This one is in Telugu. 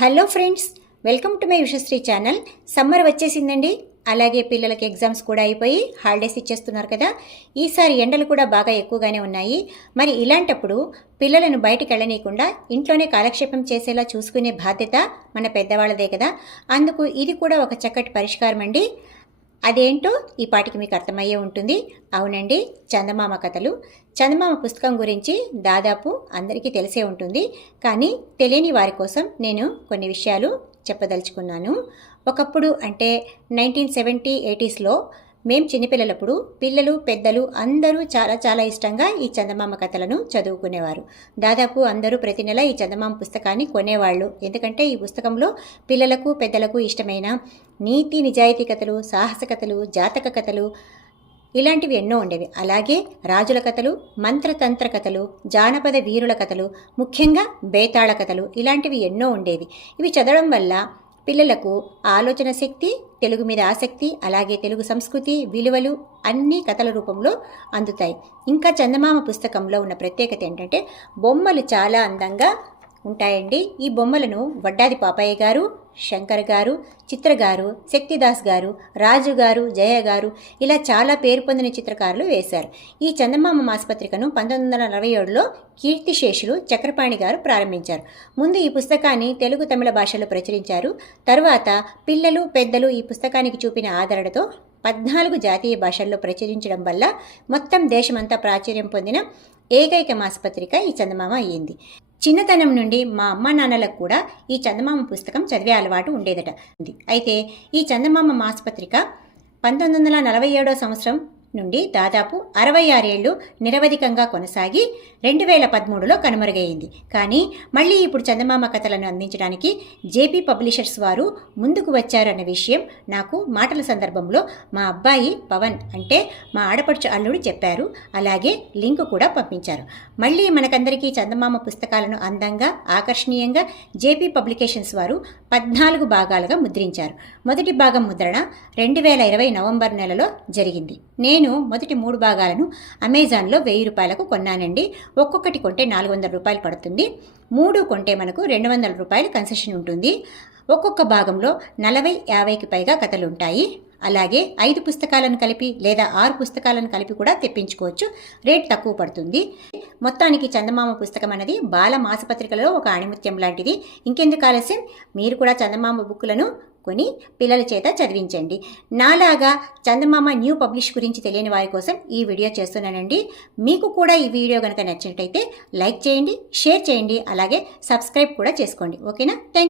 Hello friends, welcome to my Vishashri channel. Summer వచ్చేసిందండి. అలాగే పిల్లలకి ఎగ్జామ్స్ కూడా అయిపోయి హాలిడేస్ ఇచ్చేస్తున్నారు కదా. ఈసారి ఎండలు కూడా బాగా ఎక్కువగానే ఉన్నాయి. మరి ఇలాంటప్పుడు పిల్లలను బయటికి వెళ్ళనీయకుండా ఇంట్లోనే కాలక్షేపం చేసేలా చూసుకునే బాధ్యత మన పెద్దవాళ్ళదే కదా. అందుకు ఇది కూడా ఒక చక్కటి పరిష్కారం అండి. అదేంటో ఈ పాటికి మీకు అర్థమయ్యే ఉంటుంది. అవునండి, చందమామ కథలు. చందమామ పుస్తకం గురించి దాదాపు అందరికీ తెలిసే ఉంటుంది. కానీ తెలియని వారి కోసం నేను కొన్ని విషయాలు చెప్పదలుచుకున్నాను. ఒకప్పుడు అంటే 1970, 80స్లో మేము చిన్నపిల్లలప్పుడు పిల్లలు పెద్దలు అందరూ చాలా చాలా ఇష్టంగా ఈ చందమామ కథలను చదువుకునేవారు. దాదాపు అందరూ ప్రతి నెల ఈ చందమామ పుస్తకాన్ని కొనేవాళ్ళు. ఎందుకంటే ఈ పుస్తకంలో పిల్లలకు పెద్దలకు ఇష్టమైన నీతి నిజాయితీ కథలు, సాహస కథలు, జాతక కథలు ఇలాంటివి ఎన్నో ఉండేవి. అలాగే రాజుల కథలు, మంత్రతంత్ర కథలు, జానపద వీరుల కథలు, ముఖ్యంగా బేతాళ కథలు ఇలాంటివి ఎన్నో ఉండేవి. ఇవి చదవడం వల్ల పిల్లలకు ఆలోచన శక్తి, తెలుగు మీద ఆసక్తి, అలాగే తెలుగు సంస్కృతి విలువలు అన్నీ కథల రూపంలో అందుతాయి. ఇంకా చందమామ పుస్తకంలో ఉన్న ప్రత్యేకత ఏంటంటే బొమ్మలు చాలా అందంగా ఉంటాయండి. ఈ బొమ్మలను వడ్డాది పాపయ్య గారు, శంకర్ గారు, చిత్ర గారు, శక్తిదాస్ గారు, రాజు గారు, జయ గారు ఇలా చాలా పేరు పొందిన చిత్రకారులు వేశారు. ఈ చందమామ మాసపత్రికను 1947లో కీర్తిశేషులు చక్రపాణి గారు ప్రారంభించారు. ముందు ఈ పుస్తకాన్ని తెలుగు తమిళ భాషలో ప్రచురించారు. తర్వాత పిల్లలు పెద్దలు ఈ పుస్తకానికి చూపిన ఆదరణతో 14 జాతీయ భాషల్లో ప్రచురించడం వల్ల మొత్తం దేశమంతా ప్రాచుర్యం పొందిన ఏకైక మాసపత్రిక ఈ చందమామ అయ్యింది. చిన్నతనం నుండి మా అమ్మ నాన్నలకు కూడా ఈ చందమామ పుస్తకం చదివే అలవాటు ఉండేదట. అయితే ఈ చందమామ మాసపత్రిక 1947వ సంవత్సరం నుండి దాదాపు 66 ఏళ్లు నిరవధికంగా కొనసాగి 2013లో కనుమరుగైంది. కానీ మళ్ళీ ఇప్పుడు చందమామ కథలను అందించడానికి జేపీ పబ్లిషర్స్ వారు ముందుకు వచ్చారన్న విషయం నాకు మాటల సందర్భంలో మా అబ్బాయి పవన్ అంటే మా ఆడపడుచు అల్లుడు చెప్పారు. అలాగే లింక్ కూడా పంపించారు. మళ్ళీ మనకందరికీ చందమామ పుస్తకాలను అందంగా ఆకర్షణీయంగా జేపీ పబ్లికేషన్స్ వారు 14 భాగాలుగా ముద్రించారు. మొదటి భాగం ముద్రణ 2020 నవంబర్ నెలలో జరిగింది. నేను మొదటి 3 భాగాలను అమెజాన్లో 1000 రూపాయలకు కొన్నానండి. ఒక్కొక్కటి కొంటే 400 రూపాయలు పడుతుంది. 3 కొంటే మనకు 200 రూపాయలు కన్సెషన్ ఉంటుంది. ఒక్కొక్క భాగంలో 40-50కి పైగా కథలు ఉంటాయి. అలాగే 5 పుస్తకాలను కలిపి లేదా 6 పుస్తకాలను కలిపి కూడా తెప్పించుకోవచ్చు. రేట్ తక్కువ పడుతుంది. మొత్తానికి చందమామ పుస్తకం అనేది బాల మాసపత్రికలలో ఒక ఆణిముత్యం లాంటిది. ఇంకెందుకు ఆలస్యం, మీరు కూడా చందమామ బుక్కులను కొని పిల్లల చేత చదివించండి. నాలాగా చందమామ న్యూ పబ్లిష్ గురించి తెలియని వారి కోసం ఈ వీడియో చేస్తున్నానండి. మీకు కూడా ఈ వీడియో కనుక నచ్చినట్టయితే లైక్ చేయండి, షేర్ చేయండి, అలాగే సబ్స్క్రైబ్ కూడా చేసుకోండి. ఓకేనా? థ్యాంక్